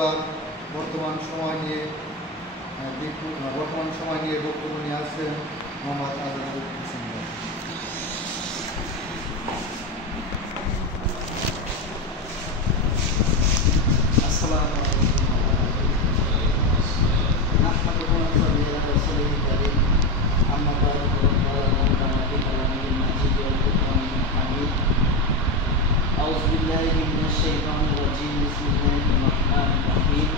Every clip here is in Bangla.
এবার বর্তমান সময় নিয়ে বক্তব্য নিয়ে আসছেন মোহাম্মদ আজাদুল হোসেন। আসসালামু أعوذ بالله من الشيطان الرجيم بسم الله الرحمن الرحيم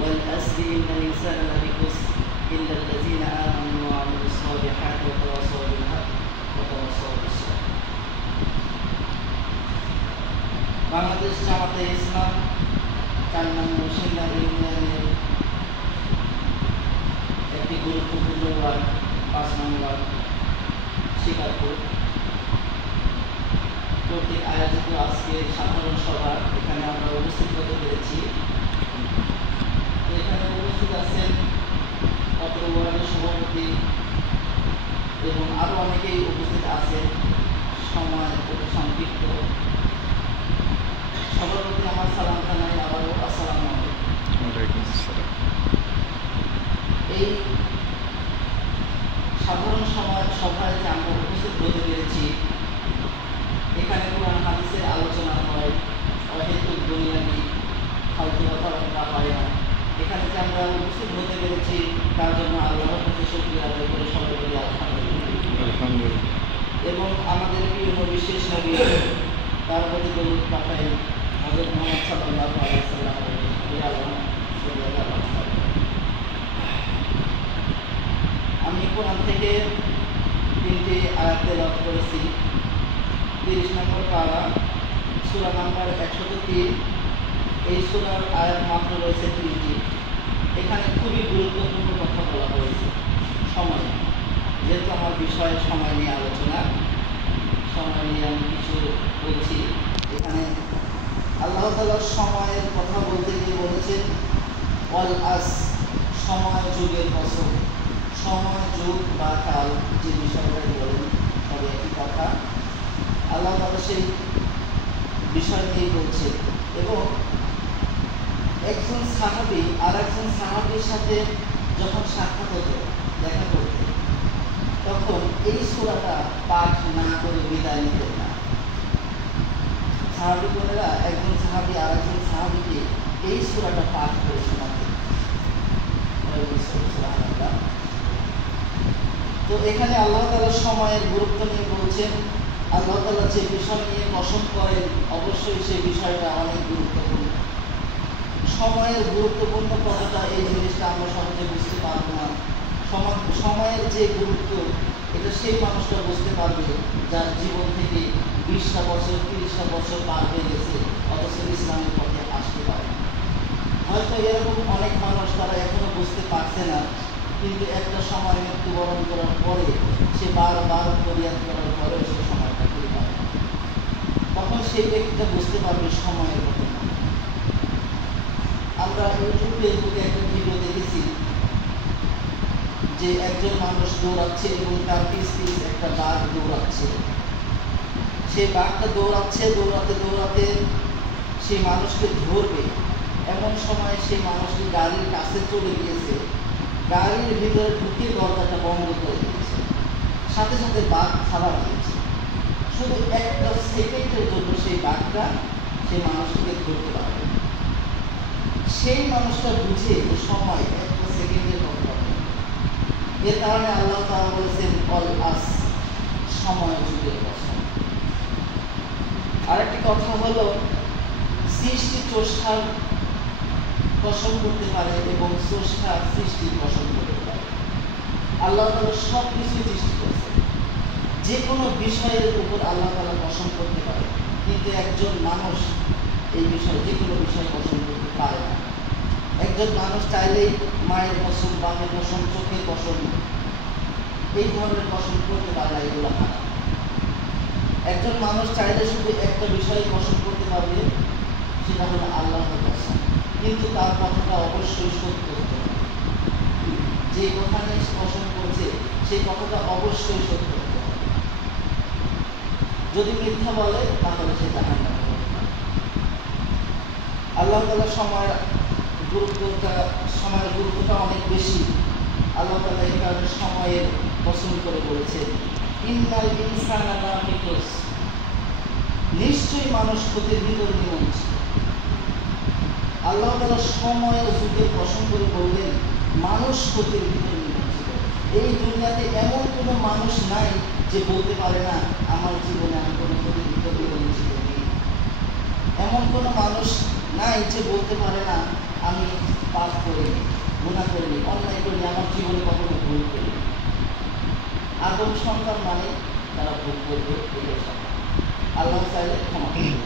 والعصر إن الإنسان لفي خسر إلا الذين آمنوا وعملوا الصالحات وتواصوا بالحق وتواصوا بالصبر। বাংলাদেশ জামাতে ইসলাম 4 নং মুন্সিগঞ্জ ইউনিয়নের একটি গুরুত্বপূর্ণ ওয়ার্ড 5 নং ওয়ার্ড শিকারপুর কর্তৃক আয়োজিত আজকে সাধারণ সভা এখানে আমরা উপস্থিত হতে পেরেছি। এখানে উপস্থিত আছেন অত্র ওয়ার্ডের সভাপতি এবং আরও অনেকেই উপস্থিত আছেন। সময় খুবই সংক্ষিপ্ত। সবার প্রতি আমার সালাম জানাই আবারও আসসালামু আলাইকুম। এই সাধারণ সভায় যে আমরা উপস্থিত হতে পেরেছি, এখানে কোরআন হাদিসের আলোচনা হয়, অহেতুক দুনিয়াবি ফালতু কথাবার্তা হয় না। এখানে যে আমরা উপস্থিত হতে পেরেছি তার জন্য আল্লাহর কাছে শুকরিয়া আদায় করে সবাই বলি আলহামদুলিল্লাহ। এবং আমাদের প্রিয় নবী শেষ নবী তার প্রতি দরুদ পাঠাই হযরত মুহাম্মদ সাল্লাল্লাহু আলাইহি ওয়াসাল্লাম। আমি কোরআন থেকে 3টি আয়াত তেলাওয়াত করেছি। 30 নম্বর পারা, সূরা নাম্বার 103। এই সূরার আয়াত মাত্র রয়েছে 3টি। এখানে খুবই গুরুত্বপূর্ণ কথা বলা হয়েছে সময়। যেহেতু আমার বিষয়ে সময় নিয়ে আলোচনা, সময় নিয়ে আমি কিছু বলছি। এখানে আল্লাহ তাআলা সময়ের কথা বলতে গিয়ে বলেছেন ওয়াল আস, সময় যুগের কসম। সময় যুগ বা কাল যে বিষয়টাই বলেন সবই একই কথা। আল্লাহ তাআলা সেই বিষয় নিয়ে বলছে। এবং একজন সাহাবী আর একজন সাহাবীর সাথে যখন সাক্ষাৎ হতো, দেখা করতে, তখন এই সূরাটা পাঠ না করে বিদায় নিতেন না। সাহাবীগণেরা একজন সাহাবী আর একজন সাহাবীকে এই সূরাটা পাঠ করে শোনাতেন। তো এখানে আল্লাহ তাআলা সময়ের গুরুত্ব নিয়ে বলছেন। আল্লাহ তাআলা যে বিষয় নিয়ে কসম করেন অবশ্যই সেই বিষয়টা অনেক গুরুত্বপূর্ণ। সময়ের গুরুত্বপূর্ণ কতটা এই জিনিসটা আমরা সহজে বুঝতে পারবো না। সময়ের যে গুরুত্ব এটা সেই মানুষটা বুঝতে পারবে যার জীবন থেকে 20টা বছর 30টা বছর পার হয়ে গেছে অথচ ইসলামের পথে আসতে পারে। হয়তো এরকম অনেক মানুষ তারা এখনো বুঝতে পারছে না, কিন্তু একটা সময় মৃত্যুবরণ করার পরে সে বারবার ফরিয়াদ করার পরেও সে সময়টা পেয়ে পারে। তখন সেই ব্যক্তিটা বুঝতে পারবে সময়ের কথা। আমরা ফেসবুকে একটা ভিডিও দেখেছি যে একজন মানুষ দৌড়াচ্ছে এবং তার পিছ একটা বাঘ দৌড়াচ্ছে। সেই বাঘটা দৌড়াতে দৌড়াতে সেই মানুষকে ধরবে, এমন সময় সেই মানুষটি গাড়ির কাছে চলে গিয়েছে, গাড়ির ভিতরে ঢুকে দরজাটা বন্ধ করে দিয়েছে। সাথে সাথে বাঘ খাবার দিয়েছে। শুধু একটা সেকেন্ডের জন্য সেই বাঘটা সেই মানুষটিকে ধরতে পারবে। সেই মানুষটা বুঝে সময় একটা সেকেন্ডের কথা হবে। এর কারণে আল্লাহ তাআলা বলেছেন অল আস, সময় যুগের কসম। আরেকটি কথা হলো সৃষ্টি স্রষ্টার কসম করতে পারে এবং স্রষ্টা সৃষ্টির কসম করতে পারে। আল্লাহ তাআলা সব কিছু সৃষ্টি করেছেন, যে কোনো বিষয়ের উপর আল্লাহ তাআলা কসম করতে পারে, কিন্তু একজন মানুষ এই বিষয়ে যে কোনো বিষয়ে কসম করতে পারে না। একজন মানুষ চাইলেই মায়ের কসম, বাপের কসম, চোখের কসম, এই ধরনের কসম করতে পারে না, এগুলো হারাম। একজন মানুষ চাইলে শুধু একটা বিষয়ে কসম করতে পারবে, সেটা হলো আল্লাহর কসম, কিন্তু তার কথাটা অবশ্যই সত্য হতে হবে। যে কথা নিয়ে কসম করছে সেই কথাটা অবশ্যই সত্য হতে হবে। যদি মিথ্যা বলে তাহলে সে জাহান্নামে। আল্লাহ তাআলা সময়ের গুরুত্বটা অনেক বেশি। আল্লাহ তাআলা এই কারণে সময়ের কসম করে বলেছেন, ইন্নাল ইনসানা লাফি খুসর, নিশ্চয়ই মানুষ ক্ষতির ভিতরে নিমজ্জিত। আল্লাহ তাআলা সময়ের যুগে কসম করে বললেন মানুষ ক্ষতির ভিতরে নিমজ্জিত। এই দুনিয়াতে এমন কোনো মানুষ নাই যে বলতে পারে না আমার জীবনে আমি কোনো ক্ষতির ভিতরে নিমজ্জিত নেই। এমন কোনো মানুষ নাই যে বলতে পারে না আমি পাপ করিনি, গুনাহ করিনি, অন্যায় করিনি, আমার জীবনে কখনো ভুল করিনি। আদম সন্তান মানে তারা ভুল করবে, এটাই সন্তান। আল্লাহ চাইলে ক্ষমা করবে।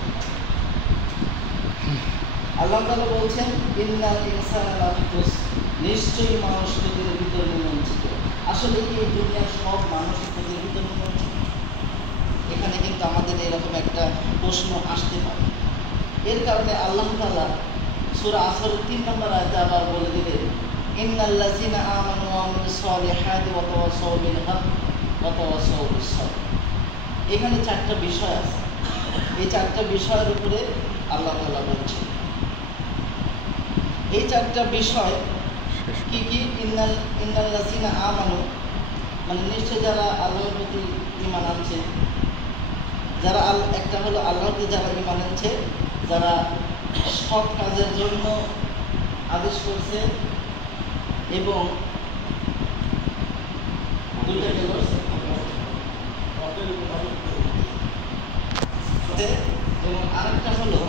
আল্লাহ তাআলা বলছেন ইন্নাল ইনসানা লাফি খুসর, নিশ্চয়ই মানুষ ক্ষতির ভিতরে নিমজ্জিত। আসলে কি এই দুনিয়ার সব মানুষ ক্ষতির ভিতরে নিমজ্জিত? এখানে কিন্তু আমাদের এরকম একটা প্রশ্ন আসতে পারে। এর কারণে আল্লাহ তাআলা সূরা আসরের 3 নম্বর আয়াতে আবার বলে দিলেন, ইন্নাল্লাযিনা আমানু ওয়া আমিলুস সালিহাতি ওয়া তাওয়াসাউ বিল হক ওয়া তাওয়াসাউ বিস সবর। এখানে 4টা বিষয় আছে। এই 4টা বিষয়ের উপরে আল্লাহ তাআলা বলছেন। এই 4টা বিষয় কি কি? ইন্নাল্লাযিনা আমানু মানে নিশ্চয় যারা আল্লাহর প্রতি ঈমান আনছে, যারা একটা হলো আল্লাহর প্রতি যারা ঈমান আনছে, যারা সৎ কাজের জন্য আদেশ করছে এবং দুইটা গেল এবং আরেকটা হলো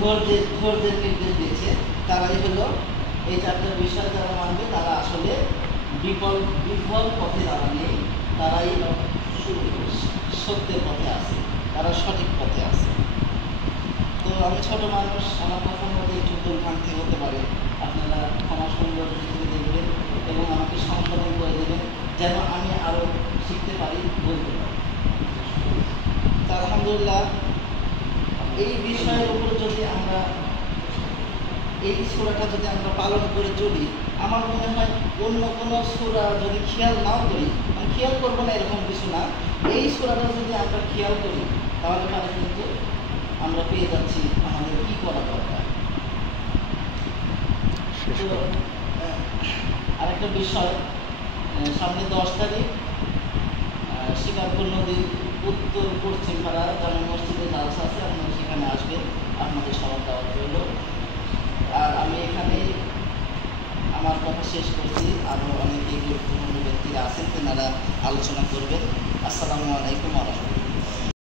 ধৈর্যের নির্দেশ দিয়েছে। তারাই হলো এই 4টা বিষয় যারা মানবে তারা আসলে বিফল পথে তারা নেই, তারাই সত্যের পথে আছে, তারা সঠিক পথে আছে। তো আমি ছোট মানুষ, আমার কথার মধ্যে একটু ভুল ভ্রান্তি হতে পারে, আপনারা ক্ষমা সুন্দর দৃষ্টিতে দেখবেন এবং আমাকে সংশোধন করে দেবেন যেন আমি আরও শিখতে পারি, বলতে পারি। তা আলহামদুলিল্লাহ এই বিষয়ের উপর যদি আমরা এই সূরাটা যদি আমরা পালন করে চলি, আমার মনে হয় অন্য কোনো সূরা যদি খেয়াল নাও করি, মানে খেয়াল করবো না এরকম কিছু না, এই সূরাটা যদি আমরা খেয়াল করি তাহলে তাহলে কিন্তু আমরা পেয়ে যাচ্ছি আমাদের কী করা দরকার। তো আরেকটা বিষয়, সামনে 10 তারিখ শিকারপুর নদীর উত্তর পশ্চিম পাড়া জামে মসজিদে জালসা আছে, আপনারা সেখানে আসবেন, আপনাদের সবার দাওয়াত রইল। আর আমি এখানেই আমার কথা শেষ করছি। আরও অনেকেই গুরুত্বপূর্ণ ব্যক্তিরা আছেন, তেনারা আলোচনা করবেন। আসসালামু আলাইকুম ওয়া রাহমাতুল্লাহ।